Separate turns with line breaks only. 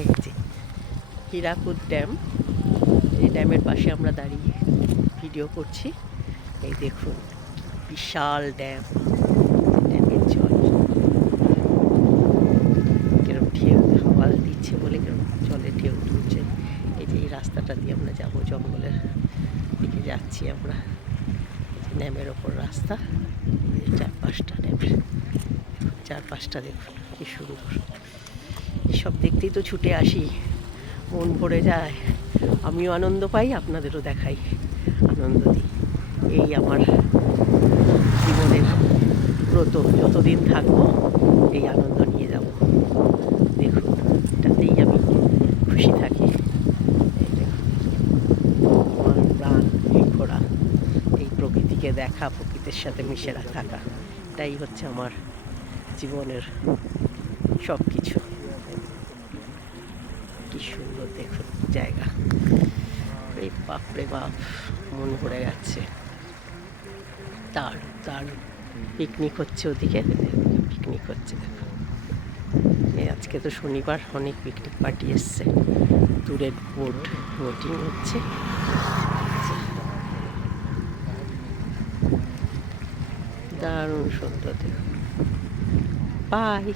এই যে হীরাকুদ ড্যাম, এই ড্যামের পাশে আমরা দাঁড়িয়ে ভিডিও করছি। এই দেখুন, বিশাল ড্যাম, ড্যামের জল। কিরম ঢেউ হাওয়া দিচ্ছে বলে কিরম জলে ঢেউ তুলছে। এই যে এই রাস্তাটা দিয়ে আমরা যাব, জঙ্গলের দিকে যাচ্ছি আমরা। ড্যামের ওপর রাস্তা, এই চার পাঁচটা ড্যামের। চার পাঁচটা দেখুন, কি সুন্দর। এসব দেখতেই তো ছুটে আসি। মন ভরে যায়। আমিও আনন্দ পাই, আপনাদেরও দেখাই। আনন্দ দিই। এই আমার জীবনের ব্রত। যতদিন থাকব, এই আনন্দ নিয়ে যাব। দেখুন, এটাতেই আমি খুশি থাকি। প্রাণ এই এই প্রকৃতিকে দেখা, প্রকৃতির সাথে মিশে থাকা। এটাই হচ্ছে আমার জীবনের সব কিছু কি সুন্দর দেখুন জায়গা। এই বাপরে বাপ, মন ভরে যাচ্ছে তার তার পিকনিক হচ্ছে ওদিকে। পিকনিক হচ্ছে দেখুন এই আজকে তো শনিবার, অনেক পিকনিক পার্টি এসছে। দূরের বোট বোটিং হচ্ছে। দারুণ সুন্দর দেখুন বাই